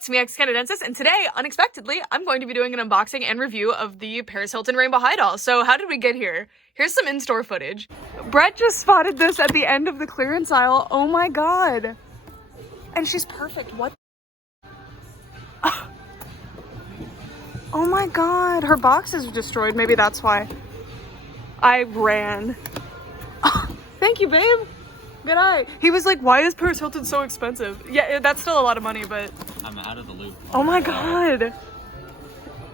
it's me, ex-Canadensis, and today, unexpectedly, I'm going to be doing an unboxing and review of the Paris Hilton Rainbow High doll. So how did we get here? Here's some in-store footage. Brett just spotted this at the end of the clearance aisle. Oh my god. And she's perfect. What? Oh my god. Her box is destroyed. Maybe that's why. I ran. Thank you, babe. Good eye. He was like, why is Paris Hilton so expensive? Yeah, that's still a lot of money, but... I'm out of the loop. Oh my god.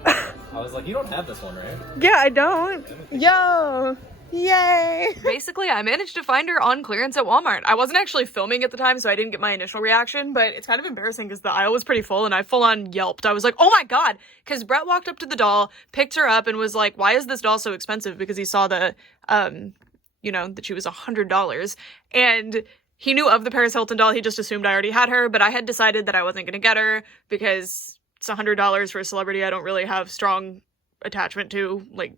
I was like, you don't have this one, right? Yeah, I don't. Yo. Yay. Basically, I managed to find her on clearance at Walmart. I wasn't actually filming at the time, so I didn't get my initial reaction, but it's kind of embarrassing because the aisle was pretty full and I full on yelped. I was like, oh my god, because Brett walked up to the doll, picked her up, and was like, why is this doll so expensive? Because he saw the, you know, that she was $100. And he knew of the Paris Hilton doll. He just assumed I already had her, but I had decided that I wasn't going to get her because it's $100 for a celebrity I don't really have strong attachment to. Like,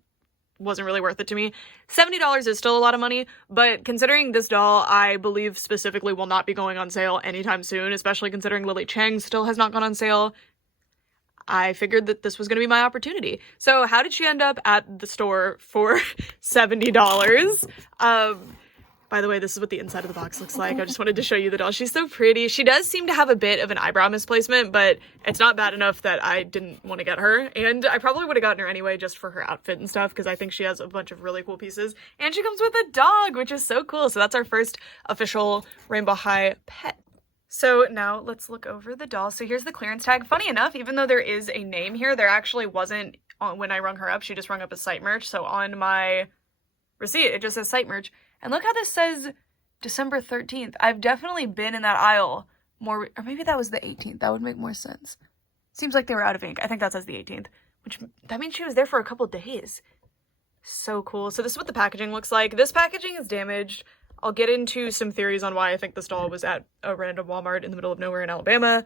wasn't really worth it to me. $70 is still a lot of money, but considering this doll, I believe specifically will not be going on sale anytime soon, especially considering Lily Cheng still has not gone on sale. I figured that this was going to be my opportunity. So how did she end up at the store for $70? By the way, this is what the inside of the box looks like. I just wanted to show you the doll. She's so pretty. She does seem to have a bit of an eyebrow misplacement, but it's not bad enough that I didn't want to get her. And I probably would have gotten her anyway just for her outfit and stuff because I think she has a bunch of really cool pieces. And she comes with a dog, which is so cool. So that's our first official Rainbow High pet. So now let's look over the doll. So here's the clearance tag. Funny enough, even though there is a name here, there actually wasn't when I rung her up. She just rung up as site merch. So on my receipt, it just says site merch. And look how this says December 13th. I've definitely been in that aisle more, or maybe that was the 18th. That would make more sense. Seems like they were out of ink. I think that says the 18th, which that means she was there for a couple days. So cool. So this is what the packaging looks like. This packaging is damaged. I'll get into some theories on why I think this doll was at a random Walmart in the middle of nowhere in Alabama.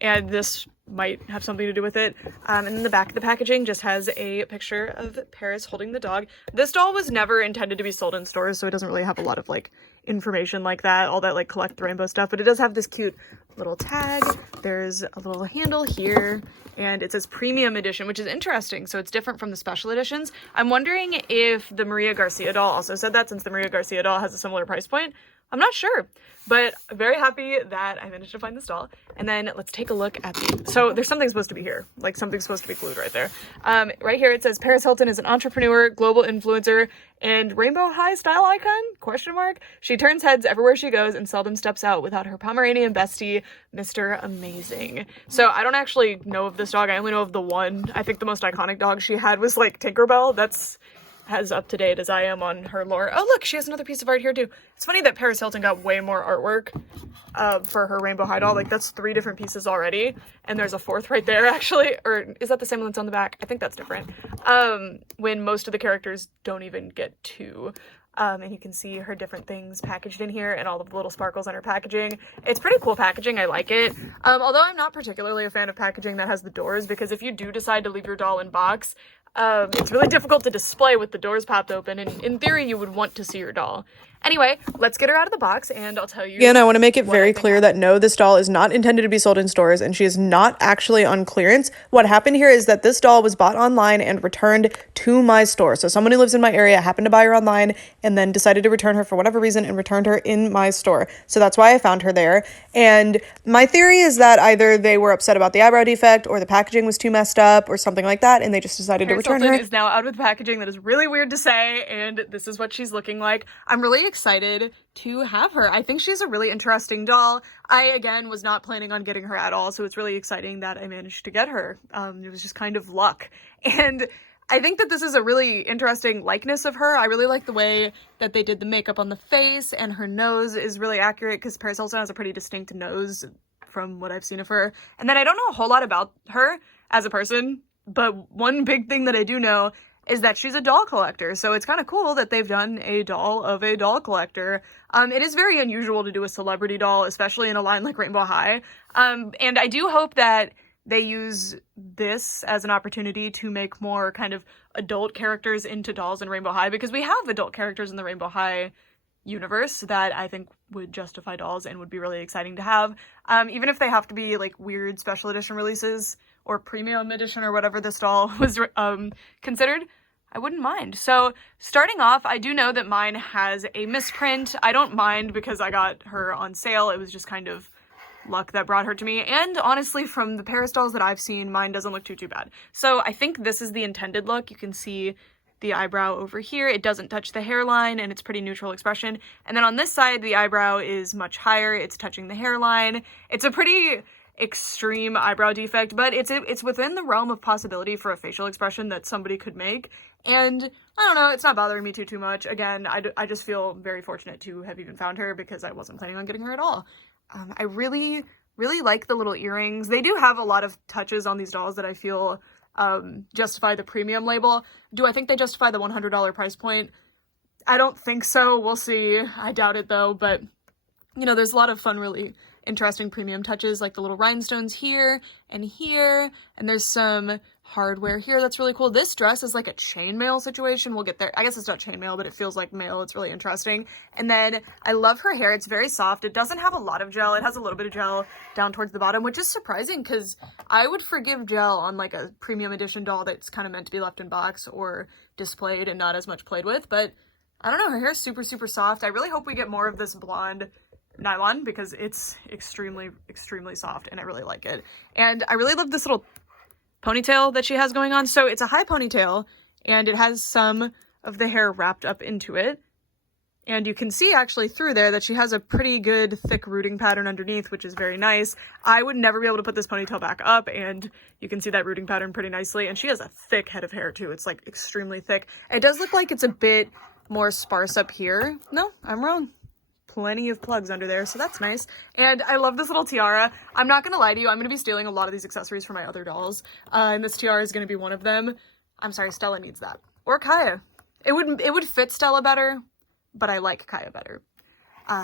And this might have something to do with it. And then the back of the packaging just has a picture of Paris holding the dog. This doll was never intended to be sold in stores, so it doesn't really have a lot of like information like that, all that like collect the rainbow stuff, but it does have this cute little tag. There's a little handle here, and it says premium edition, which is interesting. So it's different from the special editions. I'm wondering if the Maria Garcia doll also said that, since the Maria Garcia doll has a similar price point. I'm not sure, but very happy that I managed to find this doll. And then let's take a look at the, so there's something supposed to be here, like something's supposed to be glued right there. Right here it says Paris Hilton is an entrepreneur, global influencer, and Rainbow High style icon, question mark. She turns heads everywhere she goes and seldom steps out without her Pomeranian bestie, Mr. Amazing. So I don't actually know of this dog. I only know of the one. I think the most iconic dog she had was like Tinkerbell. That's as up to date as I am on her lore. Oh look, she has another piece of art here too. It's funny that Paris Hilton got way more artwork for her Rainbow High doll. Like that's 3 different pieces already, and there's a 4th right there actually. Or is that the same one that's on the back? I think that's different. When most of the characters don't even get 2. And you can see her different things packaged in here and all of the little sparkles on her packaging. It's pretty cool packaging. I like it. Although I'm not particularly a fan of packaging that has the doors, because if you do decide to leave your doll in box, it's really difficult to display with the doors popped open, and in theory you would want to see your doll. Anyway, let's get her out of the box and I'll tell you. Again, I want to make it very clear that no, this doll is not intended to be sold in stores and she is not actually on clearance. What happened here is that this doll was bought online and returned to my store. So someone who lives in my area happened to buy her online and then decided to return her for whatever reason and returned her in my store. So that's why I found her there. And my theory is that either they were upset about the eyebrow defect or the packaging was too messed up or something like that, and they just decided to return her. Hilton is now out with packaging. That is really weird to say, and this is what she's looking like. I'm really excited to have her. I think she's a really interesting doll. I, again, was not planning on getting her at all, so it's really exciting that I managed to get her. It was just kind of luck. And I think that this is a really interesting likeness of her. I really like the way that they did the makeup on the face, and her nose is really accurate because Paris Hilton has a pretty distinct nose from what I've seen of her. And then I don't know a whole lot about her as a person, but one big thing that I do know is that she's a doll collector. So it's kind of cool that they've done a doll of a doll collector. It is very unusual to do a celebrity doll, especially in a line like Rainbow High. And I do hope that they use this as an opportunity to make more kind of adult characters into dolls in Rainbow High, because we have adult characters in the Rainbow High universe that I think would justify dolls and would be really exciting to have. Even if they have to be like weird special edition releases or premium edition or whatever this doll was considered, I wouldn't mind. So starting off, I do know that mine has a misprint. I don't mind because I got her on sale. It was just kind of luck that brought her to me. And honestly, from the Paris dolls that I've seen, mine doesn't look too bad. So I think this is the intended look. You can see the eyebrow over here. It doesn't touch the hairline and it's pretty neutral expression. And then on this side, the eyebrow is much higher. It's touching the hairline. It's a pretty extreme eyebrow defect, but it's within the realm of possibility for a facial expression that somebody could make. And I don't know, it's not bothering me too much. Again, I just feel very fortunate to have even found her because I wasn't planning on getting her at all. I really, really like the little earrings. They do have a lot of touches on these dolls that I feel justify the premium label. Do I think they justify the $100 price point? I don't think so. We'll see. I doubt it though, but you know, there's a lot of fun, really interesting premium touches like the little rhinestones here, and there's some hardware here that's really cool. This dress is like a chainmail situation. We'll get there. I guess it's not chainmail, but it feels like mail. It's really interesting. And then I love her hair. It's very soft. It doesn't have a lot of gel. It has a little bit of gel down towards the bottom, which is surprising because I would forgive gel on like a premium edition doll that's kind of meant to be left in box or displayed and not as much played with. But I don't know. Her hair is super, super soft. I really hope we get more of this blonde nylon because it's extremely, extremely soft and I really like it. And I really love this little ponytail that she has going on. So it's a high ponytail and it has some of the hair wrapped up into it. And you can see actually through there that she has a pretty good thick rooting pattern underneath, which is very nice. I would never be able to put this ponytail back up and you can see that rooting pattern pretty nicely. And she has a thick head of hair too. It's like extremely thick. It does look like it's a bit more sparse up here. No, I'm wrong. Plenty of plugs under there, so that's nice. And I love this little tiara. I'm not gonna lie to you, I'm gonna be stealing a lot of these accessories from my other dolls, and this tiara is gonna be one of them. I'm sorry, Stella needs that. Or Kaya. It would fit Stella better, but I like Kaya better.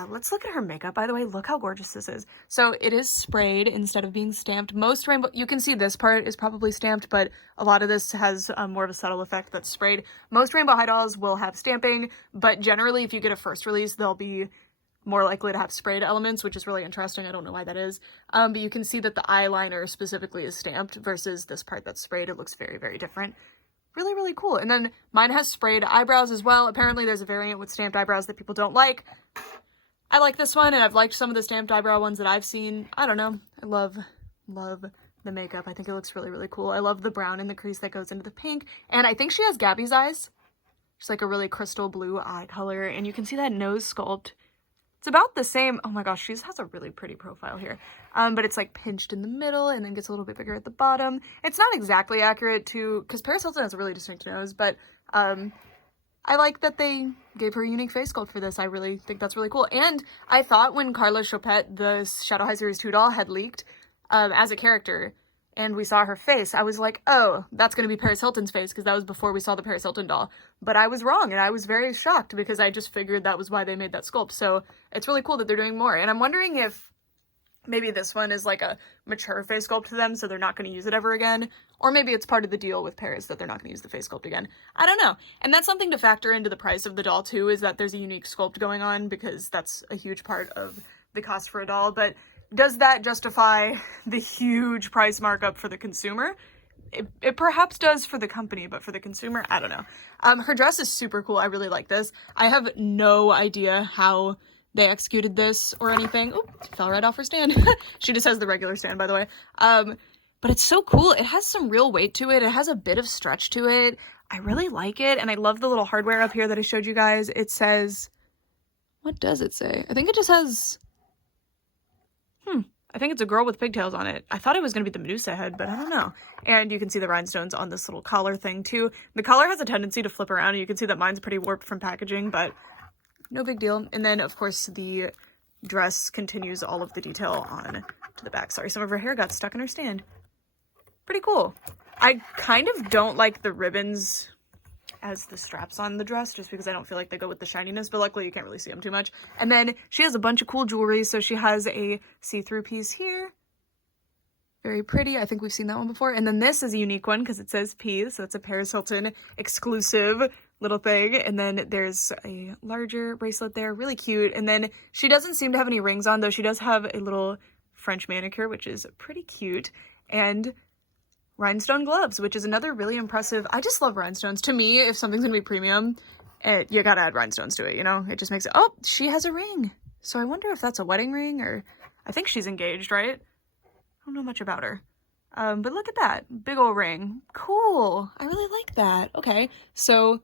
Let's look at her makeup, by the way. Look how gorgeous this is. So it is sprayed instead of being stamped. Most rainbow, you can see this part is probably stamped, but a lot of this has more of a subtle effect that's sprayed. Most rainbow high dolls will have stamping, but generally if you get a first release, they'll be more likely to have sprayed elements, which is really interesting. I don't know why that is. But you can see that the eyeliner specifically is stamped versus this part that's sprayed. It looks very, very different. Really, really cool. And then mine has sprayed eyebrows as well. Apparently there's a variant with stamped eyebrows that people don't like. I like this one, and I've liked some of the stamped eyebrow ones that I've seen. I don't know. I love the makeup. I think it looks really, really cool. I love the brown in the crease that goes into the pink. And I think she has Gabby's eyes. Just like a really crystal blue eye color. And you can see that nose sculpt. It's about the same. Oh my gosh, she has a really pretty profile here. But it's like pinched in the middle and then gets a little bit bigger at the bottom. It's not exactly accurate to, because Paris Hilton has a really distinct nose, but I like that they gave her a unique face sculpt for this. I really think that's really cool. And I thought when Carla Chopette, the Shadow High Series 2 doll, had leaked as a character, and we saw her face, I was like, oh, that's going to be Paris Hilton's face, because that was before we saw the Paris Hilton doll. But I was wrong, and I was very shocked, because I just figured that was why they made that sculpt. So it's really cool that they're doing more. And I'm wondering if maybe this one is like a mature face sculpt to them, so they're not going to use it ever again. Or maybe it's part of the deal with Paris that they're not going to use the face sculpt again. I don't know. And that's something to factor into the price of the doll, too, is that there's a unique sculpt going on, because that's a huge part of the cost for a doll. But does that justify the huge price markup for the consumer? It perhaps does for the company, but for the consumer, I don't know. Her dress is super cool. I really like this. I have no idea how they executed this or anything. Oop, fell right off her stand. She just has the regular stand, by the way. But it's so cool. It has some real weight to it. It has a bit of stretch to it. I really like it. And I love the little hardware up here that I showed you guys. It says, what does it say? I think it just has, I think it's a girl with pigtails on it. I thought it was going to be the Medusa head, but I don't know. And you can see the rhinestones on this little collar thing too. The collar has a tendency to flip around, and you can see that mine's pretty warped from packaging, but no big deal. And then, of course, the dress continues all of the detail on to the back. Sorry, some of her hair got stuck in her stand. Pretty cool. I kind of don't like the ribbons as the straps on the dress, just because I don't feel like they go with the shininess, but luckily you can't really see them too much. And then she has a bunch of cool jewelry. So she has a see-through piece here. Very pretty. I think we've seen that one before. And then this is a unique one because it says P, so it's a Paris Hilton exclusive little thing. And then there's a larger bracelet there, really cute. And then she doesn't seem to have any rings on, though she does have a little French manicure, which is pretty cute. And rhinestone gloves, which is another really impressive. I just love rhinestones. To me, if something's gonna be premium, you gotta add rhinestones to it, you know? It just makes it, oh, she has a ring. So I wonder if that's a wedding ring, or I think she's engaged, right? I don't know much about her. But look at that, big old ring. Cool, I really like that. Okay, so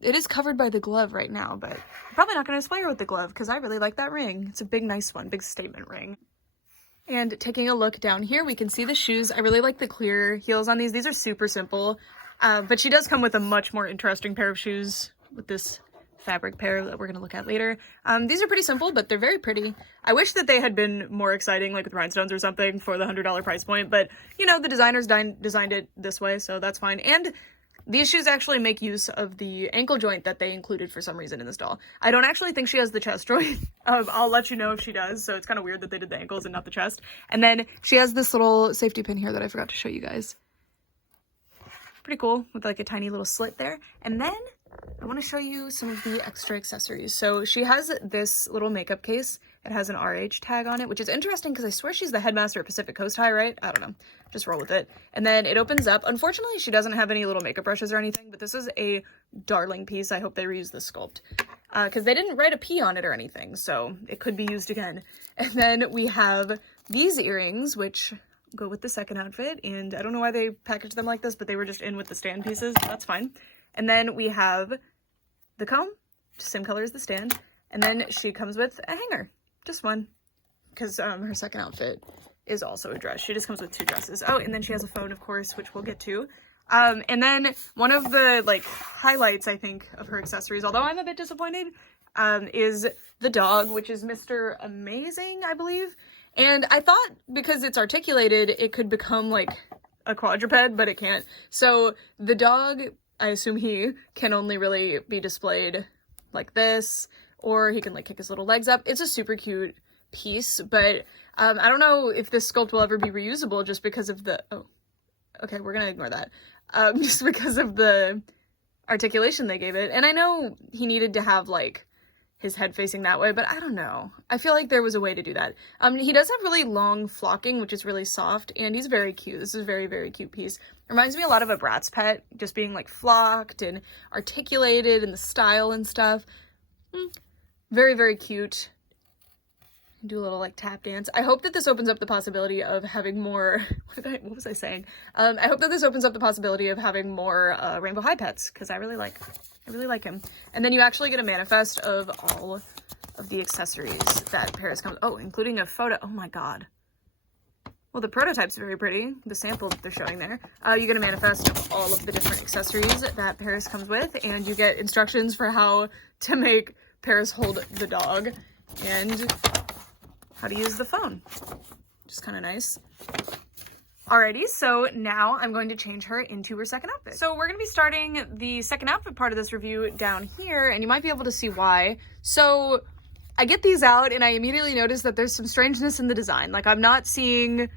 it is covered by the glove right now, but I'm probably not gonna display her with the glove because I really like that ring. It's a big, nice one, big statement ring. And taking a look down here, we can see the shoes. I really like the clear heels on these. These are super simple, but she does come with a much more interesting pair of shoes with this fabric pair that we're going to look at later. These are pretty simple, but they're very pretty. I wish that they had been more exciting, like with rhinestones or something for the $100 price point, but you know, the designers designed it this way, so that's fine. And these shoes actually make use of the ankle joint that they included for some reason in this doll. I don't actually think she has the chest joint. I'll let you know if she does, so it's kind of weird that they did the ankles and not the chest. And then she has this little safety pin here that I forgot to show you guys. Pretty cool, with like a tiny little slit there. And then I want to show you some of the extra accessories. So she has this little makeup case. It has an RH tag on it, which is interesting because I swear she's the headmaster at Pacific Coast High, right? I don't know. Just roll with it. And then it opens up. Unfortunately, she doesn't have any little makeup brushes or anything, but this is a darling piece. I hope they reuse this sculpt because they didn't write a P on it or anything, so it could be used again. And then we have these earrings, which go with the second outfit, and I don't know why they packaged them like this, but they were just in with the stand pieces. That's fine. And then we have the comb, same color as the stand, and then she comes with a hanger. Just one, because her second outfit is also a dress. She just comes with two dresses. Oh, and then she has a phone, of course, which we'll get to. And then one of the like highlights, I think, of her accessories, although I'm a bit disappointed, is the dog, which is Mr. Amazing, I believe. And I thought because it's articulated, it could become like a quadruped, but it can't. So the dog, I assume he can only really be displayed like this, or he can like kick his little legs up. It's a super cute piece, but I don't know if this sculpt will ever be reusable just because of the, oh, okay, we're gonna ignore that. Just because of the articulation they gave it. And I know he needed to have like his head facing that way, but I don't know. I feel like there was a way to do that. He does have really long flocking, which is really soft, and he's very cute. This is a very, very cute piece. Reminds me a lot of a Bratz pet, just being like flocked and articulated and the style and stuff. Very, very cute. Do a little like tap dance. I hope that this opens up the possibility of having more, what was I saying? I hope that this opens up the possibility of having more Rainbow High pets, because I really like him. And then you actually get a manifest of all of the accessories that Paris comes, oh, including a photo. Oh my god. Well, the prototype's very pretty, the sample that they're showing there. You get a manifest of all of the different accessories that Paris comes with, and you get instructions for how to make Paris hold the dog, and how to use the phone, which is kind of nice. Alrighty, so now I'm going to change her into her second outfit. So we're going to be starting the second outfit part of this review down here, and you might be able to see why. So I get these out, and I immediately notice that there's some strangeness in the design. Like, I'm not seeing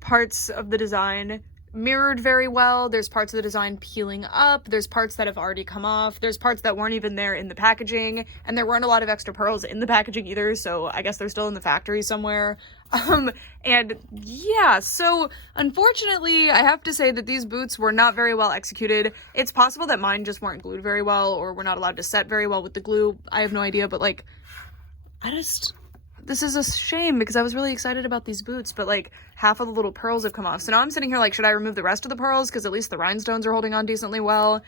parts of the design mirrored very well. There's parts of the design peeling up. There's parts that have already come off. There's parts that weren't even there in the packaging, and there weren't a lot of extra pearls in the packaging either, so I guess they're still in the factory somewhere. And yeah, so unfortunately, I have to say that these boots were not very well executed. It's possible that mine just weren't glued very well, or were not allowed to set very well with the glue. I have no idea, but like, this is a shame because I was really excited about these boots, but like half of the little pearls have come off. So now I'm sitting here like, should I remove the rest of the pearls? Because at least the rhinestones are holding on decently well.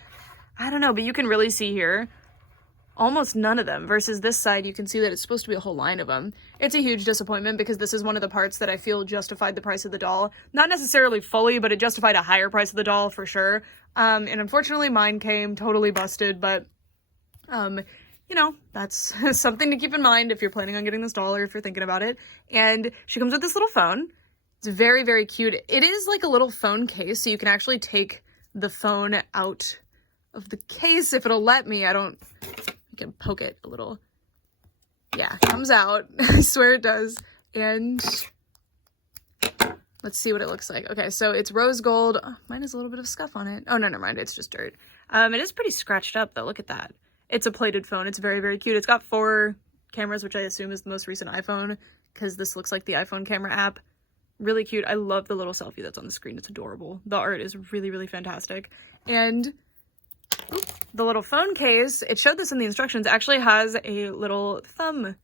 I don't know, but you can really see here, almost none of them, versus this side, you can see that it's supposed to be a whole line of them. It's a huge disappointment because this is one of the parts that I feel justified the price of the doll. Not necessarily fully, but it justified a higher price of the doll for sure. And unfortunately mine came totally busted, but you know, that's something to keep in mind if you're planning on getting this doll or if you're thinking about it. And she comes with this little phone. It's very, very cute. It is like a little phone case, so you can actually take the phone out of the case if it'll let me. I can poke it a little. Yeah, it comes out. I swear it does. And let's see what it looks like. Okay, so it's rose gold. Oh, mine has a little bit of scuff on it. Oh, no, never mind. It's just dirt. It is pretty scratched up though. Look at that. It's a plated phone. It's very, very cute. It's got 4 cameras, which I assume is the most recent iPhone, because this looks like the iPhone camera app. Really cute. I love the little selfie that's on the screen. It's adorable. The art is really, really fantastic. And the little phone case, it showed this in the instructions, actually has a little thumb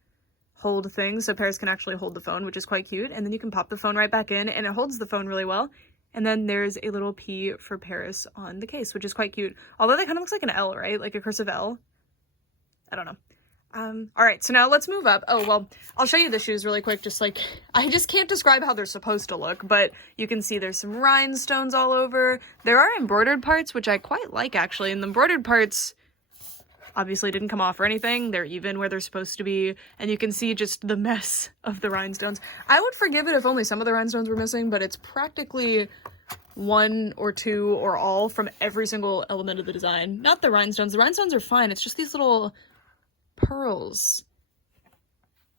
hold thing, so Paris can actually hold the phone, which is quite cute. And then you can pop the phone right back in, and it holds the phone really well. And then there's a little P for Paris on the case, which is quite cute. Although that kind of looks like an L, right? Like a cursive L. I don't know. All right, so now let's move up. Oh, well, I'll show you the shoes really quick. Just like, I just can't describe how they're supposed to look, but you can see there's some rhinestones all over. There are embroidered parts, which I quite like, actually. And the embroidered parts obviously didn't come off or anything. They're even where they're supposed to be. And you can see just the mess of the rhinestones. I would forgive it if only some of the rhinestones were missing, but it's practically 1 or 2 or all from every single element of the design. Not the rhinestones. The rhinestones are fine. It's just these little pearls.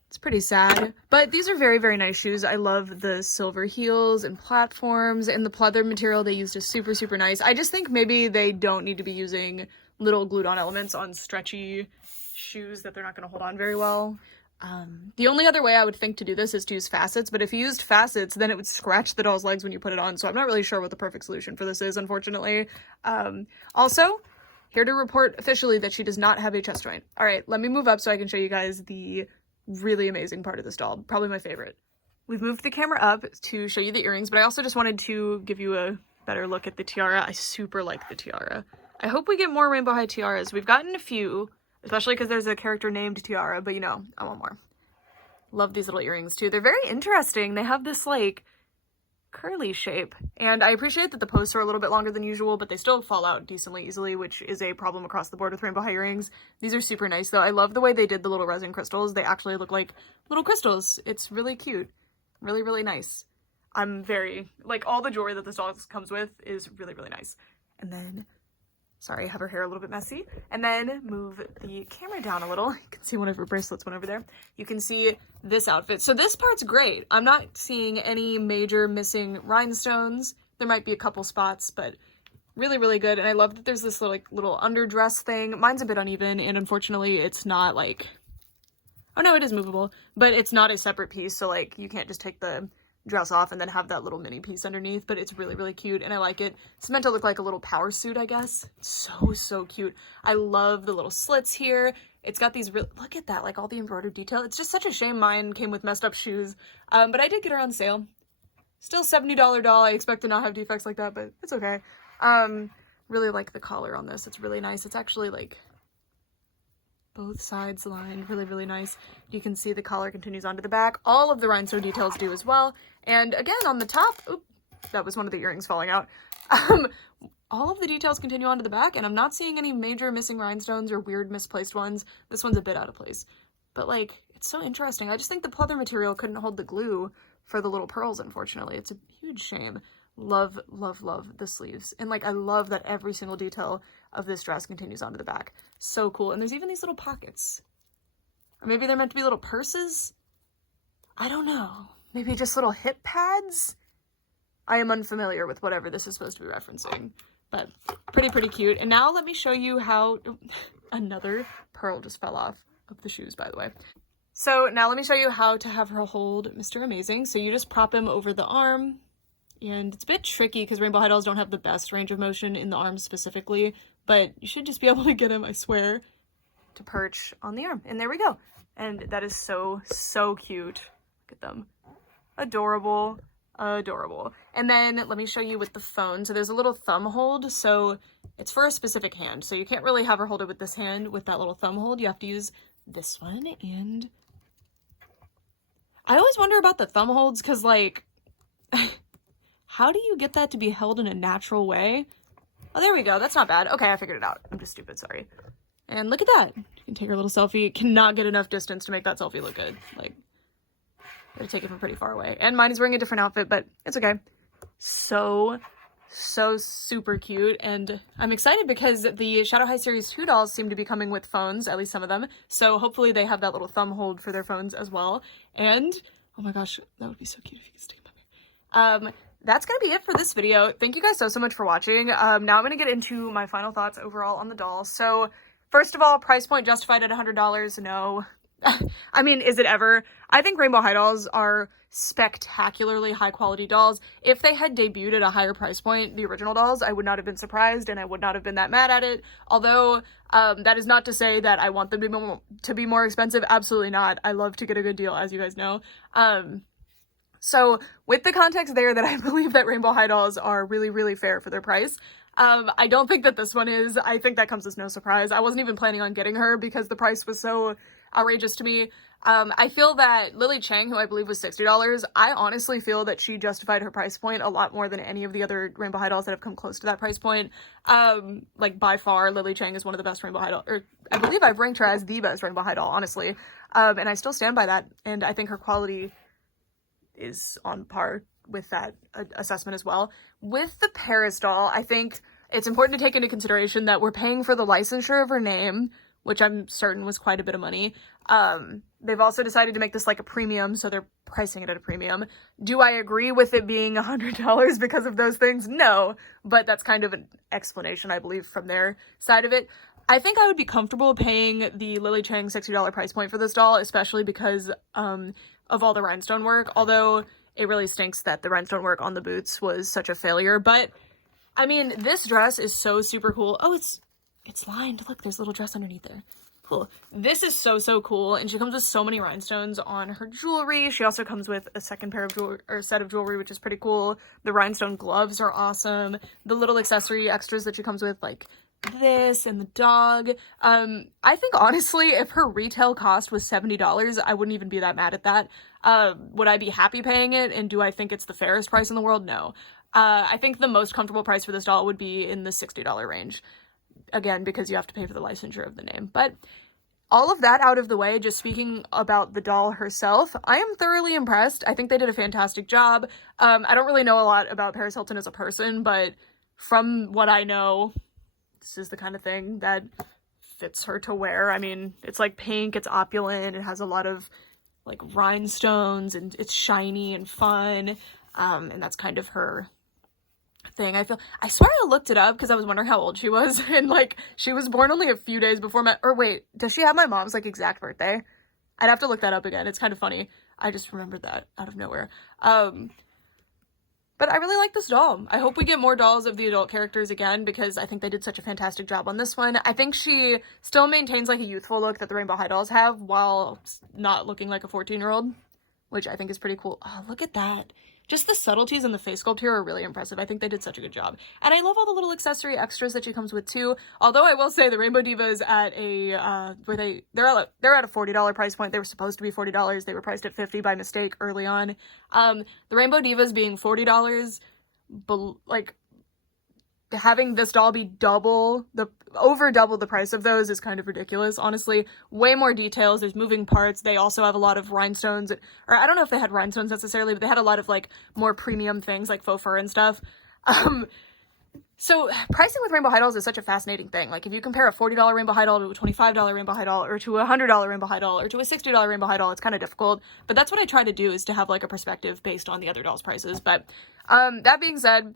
It's pretty sad, but these are very, very nice shoes. I love the silver heels and platforms, and the pleather material they used is super, super nice. I just think maybe they don't need to be using little glued on elements on stretchy shoes that they're not going to hold on very well. The only other way I would think to do this is to use facets, but if you used facets, then it would scratch the doll's legs when you put it on, so I'm not really sure what the perfect solution for this is, unfortunately. Also, here to report officially that she does not have a chest joint. All right, let me move up so I can show you guys the really amazing part of this doll. Probably my favorite. We've moved the camera up to show you the earrings, but I also just wanted to give you a better look at the tiara. I super like the tiara. I hope we get more Rainbow High tiaras. We've gotten a few, especially because there's a character named Tiara, but you know, I want more. Love these little earrings too. They're very interesting. They have this like curly shape, and I appreciate that the posts are a little bit longer than usual, but they still fall out decently easily, which is a problem across the board with Rainbow High earrings. These are super nice though. I love the way they did the little resin crystals. They actually look like little crystals. It's really cute. Really, really nice. I'm very, like, all the jewelry that this doll comes with is really, really nice. And then, sorry, I have her hair a little bit messy. And then move the camera down a little. You can see one of her bracelets went over there. You can see this outfit. So this part's great. I'm not seeing any major missing rhinestones. There might be a couple spots, but really, really good. And I love that there's this little underdress thing. Mine's a bit uneven, and unfortunately it's not like, oh no, it is movable, but it's not a separate piece. So like, you can't just take the dress off and then have that little mini piece underneath, but it's really, really cute, and I like it. It's meant to look like a little power suit, I guess. So, so cute. I love the little slits here. It's got these look at that, like all the embroidered detail. It's just such a shame mine came with messed up shoes, but I did get her on sale. Still $70 doll. I expect to not have defects like that, but it's okay. Really like the collar on this. It's really nice. It's actually like both sides lined. Really, really nice. You can see the collar continues onto the back. All of the rhinestone details do as well. And again, on the top, oop, that was one of the earrings falling out. All of the details continue onto the back, and I'm not seeing any major missing rhinestones or weird misplaced ones. This one's a bit out of place, but like, it's so interesting. I just think the pleather material couldn't hold the glue for the little pearls, unfortunately. It's a huge shame. Love, love, love the sleeves. And like, I love that every single detail of this dress continues onto the back. So cool. And there's even these little pockets. Or maybe they're meant to be little purses? I don't know. Maybe just little hip pads? I am unfamiliar with whatever this is supposed to be referencing, but pretty, pretty cute. And now let me show you how, another pearl just fell off of the shoes, by the way. So now let me show you how to have her hold Mr. Amazing. So you just prop him over the arm, and it's a bit tricky because Rainbow High dolls don't have the best range of motion in the arm specifically, but you should just be able to get him, I swear, to perch on the arm. And there we go. And that is so, so cute. Look at them. Adorable. Adorable. And then let me show you with the phone. So there's a little thumb hold. So it's for a specific hand. So you can't really have her hold it with this hand with that little thumb hold. You have to use this one. And I always wonder about the thumb holds because, like, how do you get that to be held in a natural way? Oh, there we go. That's not bad. Okay, I figured it out. I'm just stupid. Sorry. And look at that. You can take her little selfie. Cannot get enough distance to make that selfie look good. Like, gotta take it from pretty far away. And mine is wearing a different outfit, but it's okay. So super cute. And I'm excited because the Shadow High Series 2 dolls seem to be coming with phones, at least some of them. So hopefully they have that little thumb hold for their phones as well. And, oh my gosh, that would be so cute if you could stick them up here. that's gonna be it for this video. Thank you guys so much for watching. Now I'm gonna get into my final thoughts overall on the doll. So first of all, price point justified at $100? No. I mean, is it ever? I think Rainbow High dolls are spectacularly high quality dolls. If they had debuted at a higher price point, the original dolls, I would not have been surprised and I would not have been that mad at it. Although, that is not to say that I want them to be more expensive. Absolutely not. I love to get a good deal, as you guys know. So with the context there that I believe that Rainbow High dolls are really, really fair for their price, I don't think that this one is. I think that comes as no surprise. I wasn't even planning on getting her because the price was so outrageous to me. I feel that Lily Chang, who I believe was $60, I honestly feel that she justified her price point a lot more than any of the other Rainbow High dolls that have come close to that price point. Like by far, Lily Chang is one of the best Rainbow High doll, or I believe I've ranked her as the best Rainbow High doll, honestly. And I still stand by that, and I think her quality is on par with that assessment as well. With the Paris doll, I think it's important to take into consideration that we're paying for the licensure of her name, which I'm certain was quite a bit of money. They've also decided to make this like a premium, so they're pricing it at a premium. Do I agree with it being $100 because of those things? No, but that's kind of an explanation, I believe, from their side of it. I think I would be comfortable paying the Lily Chang $60 price point for this doll, especially because of all the rhinestone work, although it really stinks that the rhinestone work on the boots was such a failure. But I mean, this dress is so super cool. Oh, it's lined. Look, there's a little dress underneath there. Cool. This is so cool, and she comes with so many rhinestones on her jewelry. She also comes with a second pair of jewelry, or set of jewelry, which is pretty cool. The rhinestone gloves are awesome. The little accessory extras that she comes with, like this and the dog. I think honestly, if her retail cost was $70, I wouldn't even be that mad at that. Would I be happy paying it? And do I think it's the fairest price in the world? No. I think the most comfortable price for this doll would be in the $60 range. Again, because you have to pay for the licensure of the name. But all of that out of the way, just speaking about the doll herself, I am thoroughly impressed. I think they did a fantastic job. I don't really know a lot about Paris Hilton as a person, but from what I know, this is the kind of thing that fits her to wear. I mean, it's like pink, it's opulent, it has a lot of like rhinestones, and it's shiny and fun. And that's kind of her thing. I swear I looked it up because I was wondering how old she was, and like she was born only a few days before or wait, does she have my mom's like exact birthday? I'd have to look that up again. It's kind of funny. I just remembered that out of nowhere. But I really like this doll. I hope we get more dolls of the adult characters again, because I think they did such a fantastic job on this one. I think she still maintains like a youthful look that the Rainbow High dolls have while not looking like a 14-year-old, which I think is pretty cool. Oh, look at that. Just the subtleties in the face sculpt here are really impressive. I think they did such a good job. And I love all the little accessory extras that she comes with too. Although I will say the Rainbow Diva is at a, they're at a $40 price point. They were supposed to be $40. They were priced at $50 by mistake early on. The Rainbow Divas being $40, like having this doll be over double the price of those is kind of ridiculous, honestly. Way more details, there's moving parts. They also have a lot of rhinestones, or I don't know if they had rhinestones necessarily, but they had a lot of like more premium things like faux fur and stuff. So pricing with Rainbow High dolls is such a fascinating thing. Like if you compare a $40 Rainbow High doll to a $25 Rainbow High doll, or to a $100 Rainbow High doll, or to a $60 Rainbow High doll, it's kind of difficult. But that's what I try to do, is to have like a perspective based on the other dolls' prices. But that being said,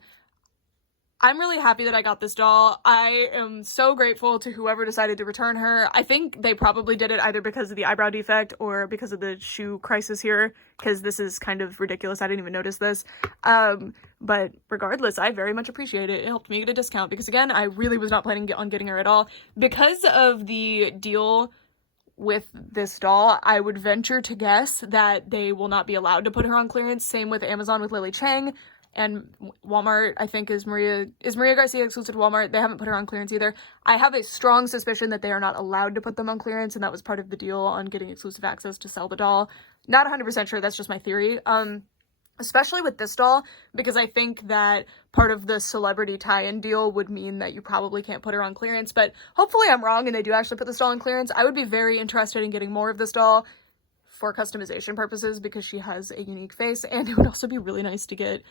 I'm really happy that I got this doll. I am so grateful to whoever decided to return her. I think they probably did it either because of the eyebrow defect or because of the shoe crisis here, because this is kind of ridiculous. I didn't even notice this. But regardless, I very much appreciate it. It helped me get a discount because, again, I really was not planning on getting her at all. Because of the deal with this doll, I would venture to guess that they will not be allowed to put her on clearance. Same with Amazon with Lily Chang. And Walmart, I think, is Maria Garcia exclusive to Walmart. They haven't put her on clearance either. I have a strong suspicion that they are not allowed to put them on clearance, and that was part of the deal on getting exclusive access to sell the doll. Not 100% sure, that's just my theory. Especially with this doll, because I think that part of the celebrity tie-in deal would mean that you probably can't put her on clearance, but hopefully I'm wrong and they do actually put this doll on clearance. I would be very interested in getting more of this doll for customization purposes, because she has a unique face, and it would also be really nice to get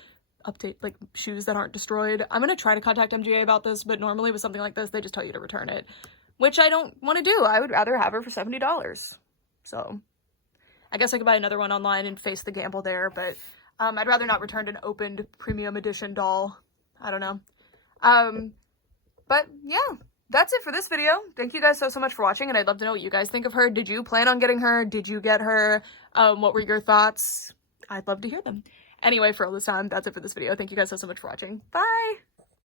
like shoes that aren't destroyed. I'm gonna try to contact MGA about this, but normally with something like this, they just tell you to return it, which I don't want to do. I would rather have her for $70. So I guess I could buy another one online and face the gamble there, but I'd rather not return an opened premium edition doll. I don't know. But yeah, that's it for this video. Thank you guys so much for watching, and I'd love to know what you guys think of her. Did you plan on getting her? Did you get her? What were your thoughts? I'd love to hear them. Anyway, for all this time, that's it for this video. Thank you guys so much for watching. Bye!